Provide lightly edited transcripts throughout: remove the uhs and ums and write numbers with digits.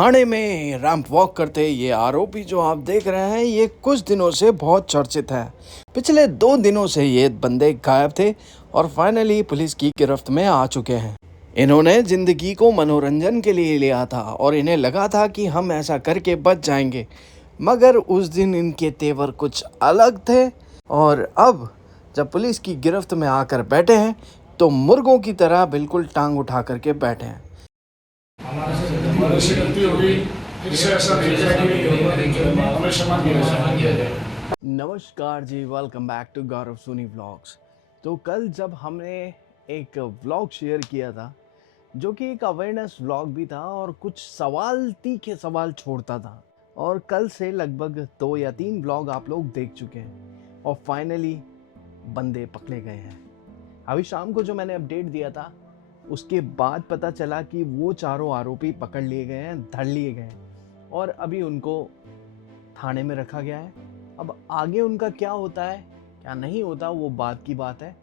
थाने में ramp walk करते ये आरोपी जो आप देख रहे हैं ये कुछ दिनों से बहुत चर्चित है। पिछले 2 दिनों से ये बंदे गायब थे और फाइनली पुलिस की गिरफ्त में आ चुके हैं। इन्होंने जिंदगी को मनोरंजन के लिए लिया था और इन्हें लगा था कि हम ऐसा करके बच जाएंगे, मगर उस दिन इनके तेवर कुछ अलग थे और अब जब पुलिस की गिरफ्त में आकर बैठे हैं तो मुर्गों की तरह बिल्कुल टांग उठा करके बैठे हैं। से गलती हो गई, फिर से ऐसा नहीं कि हमें क्षमा किया जाए। नमस्कार जी, welcome back to Gaurav Soni vlogs. तो कल जब हमने एक व्लॉग शेयर किया था जो कि एक अवेयरनेस व्लॉग भी था और कुछ सवाल तीखे सवाल छोड़ता था, और कल से लगभग 2 या 3 व्लॉग आप लोग देख चुके हैं और फाइनली बंदे पकड़े गए हैं। अभी शाम को जो मैंने अपडेट दिया था उसके बाद पता चला कि वो चारों आरोपी पकड़ लिए गए हैं, धर लिए गए हैं और अभी उनको थाने में रखा गया है। अब आगे उनका क्या होता है क्या नहीं होता वो बात की बात है,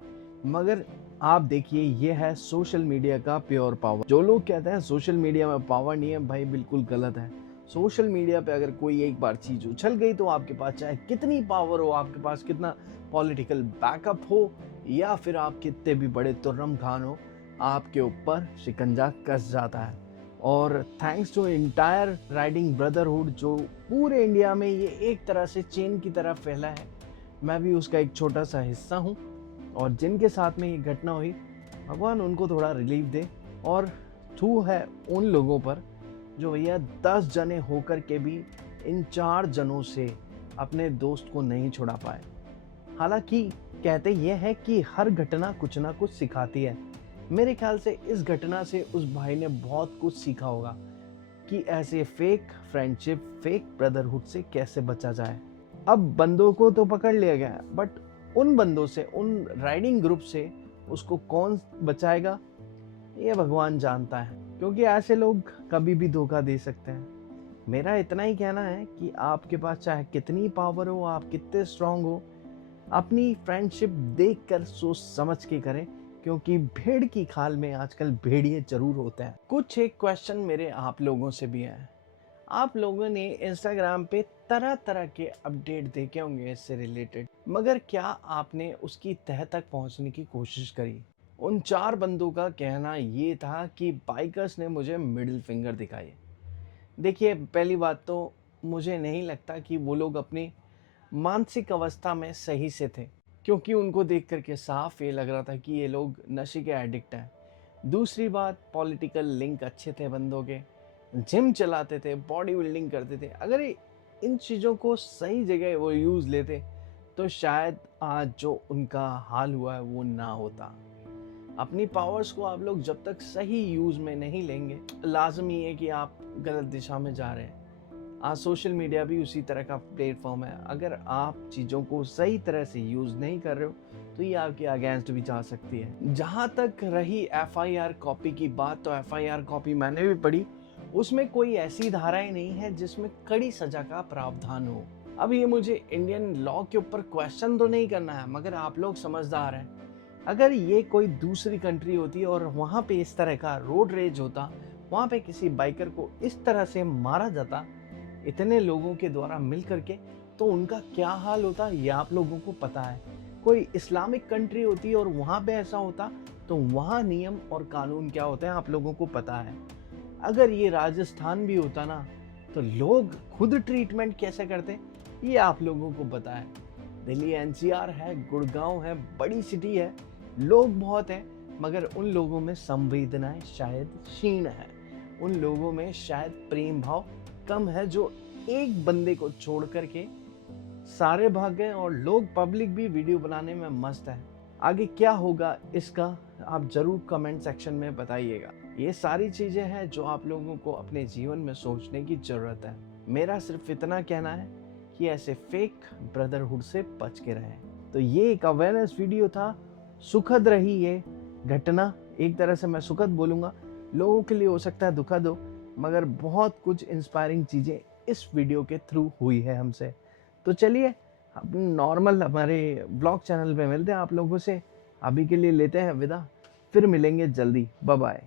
मगर आप देखिए ये है सोशल मीडिया का प्योर पावर। जो लोग कहते हैं सोशल मीडिया में पावर नहीं है, भाई बिल्कुल गलत है। सोशल मीडिया पे अगर कोई एक बार चीज उछल गई तो आपके पास चाहे कितनी पावर हो, आपके पास कितना पॉलिटिकल बैकअप हो या फिर आप कितने भी बड़े तुर्रम खान हो, आपके ऊपर शिकंजा कस जाता है। और thanks to entire riding brotherhood जो पूरे इंडिया में ये एक तरह से चेन की तरह फैला है, मैं भी उसका एक छोटा सा हिस्सा हूँ। और जिनके साथ में ये घटना हुई, भगवान उनको थोड़ा रिलीफ दे। और थू है उन लोगों पर जो भैया 10 जने होकर के भी इन 4 जनों से अपने दोस्त को नहीं छुड़ा पाए। हालांकि कहते ये है कि हर घटना कुछ ना कुछ सिखाती है। मेरे ख्याल से इस घटना से उस भाई ने बहुत कुछ सीखा होगा कि ऐसे फेक फ्रेंडशिप, फेक ब्रदरहुड से कैसे बचा जाए। अब बंदों को तो पकड़ लिया गया, बट उन बंदों से, उन राइडिंग ग्रुप से उसको कौन बचाएगा ये भगवान जानता है, क्योंकि ऐसे लोग कभी भी धोखा दे सकते हैं। मेरा इतना ही कहना है कि आपके पास चाहे कितनी पावर हो, आप कितने स्ट्रांग हो, अपनी फ्रेंडशिप देखकर सोच समझ के करें, क्योंकि भेड़ की खाल में आजकल भेड़िए जरूर होते हैं। कुछ एक क्वेश्चन मेरे आप लोगों से भी है। आप लोगों ने इंस्टाग्राम पे तरह तरह के अपडेट देखे होंगे इससे रिलेटेड, मगर क्या आपने उसकी तह तक पहुंचने की कोशिश करी? उन 4 बंदों का कहना ये था कि बाइकर्स ने मुझे मिडिल फिंगर दिखाई। देखिए, पहली बात तो मुझे नहीं लगता कि वो लोग अपनी मानसिक अवस्था में सही से थे, क्योंकि उनको देख करके साफ ये लग रहा था कि ये लोग नशे के एडिक्ट हैं। दूसरी बात, पॉलिटिकल लिंक अच्छे थे बंदों के, जिम चलाते थे, बॉडी बिल्डिंग करते थे। अगर इन चीज़ों को सही जगह वो यूज़ लेते तो शायद आज जो उनका हाल हुआ है वो ना होता। अपनी पावर्स को आप लोग जब तक सही यूज़ में नहीं लेंगे, लाजमी है कि आप गलत दिशा में जा रहे हैं। आज सोशल मीडिया भी उसी तरह का प्लेटफॉर्म है। अगर आप चीज़ों को सही तरह से यूज़ नहीं कर रहे हो तो ये आपके अगेंस्ट भी जा सकती है। जहाँ तक रही एफआईआर कॉपी की बात, तो एफआईआर कॉपी मैंने भी पढ़ी, उसमें कोई ऐसी धाराएं नहीं है जिसमें कड़ी सजा का प्रावधान हो। अब ये मुझे इंडियन लॉ के ऊपर क्वेश्चन तो नहीं करना है, मगर आप लोग समझदार हैं। अगर ये कोई दूसरी कंट्री होती और वहाँ पे इस तरह का रोड रेज होता, वहाँ पे किसी बाइकर को इस तरह से मारा जाता इतने लोगों के द्वारा मिल करके, तो उनका क्या हाल होता ये आप लोगों को पता है। कोई इस्लामिक कंट्री होती और वहाँ पे ऐसा होता तो वहाँ नियम और कानून क्या होते हैं आप लोगों को पता है। अगर ये राजस्थान भी होता ना, तो लोग खुद ट्रीटमेंट कैसे करते ये आप लोगों को पता है। दिल्ली एनसीआर है, गुड़गांव है, बड़ी सिटी है, लोग बहुत हैं, मगर उन लोगों में संवेदनाएं शायद क्षीण है। उन लोगों में शायद प्रेम भाव कम है, जो एक बंदे को छोड़ करके सारे भाग गए और लोग, पब्लिक भी वीडियो बनाने में मस्त है। आगे क्या होगा इसका आप जरूर कमेंट सेक्शन में बताइएगा। ये सारी चीजें हैं जो आप लोगों को अपने जीवन में सोचने की जरूरत है। मेरा सिर्फ इतना कहना है कि ऐसे फेक ब्रदरहुड से बच के रहें। तो ये एक अवेयरनेस वीडियो था। सुखद रही ये घटना, एक तरह से मैं सुखद बोलूँगा, लोगों के लिए हो सकता है दुखद हो, मगर बहुत कुछ इंस्पायरिंग चीज़ें इस वीडियो के थ्रू हुई है हमसे। तो चलिए हम नॉर्मल हमारे ब्लॉग चैनल पे मिलते हैं आप लोगों से। अभी के लिए लेते हैं विदा, फिर मिलेंगे जल्दी। Bye bye.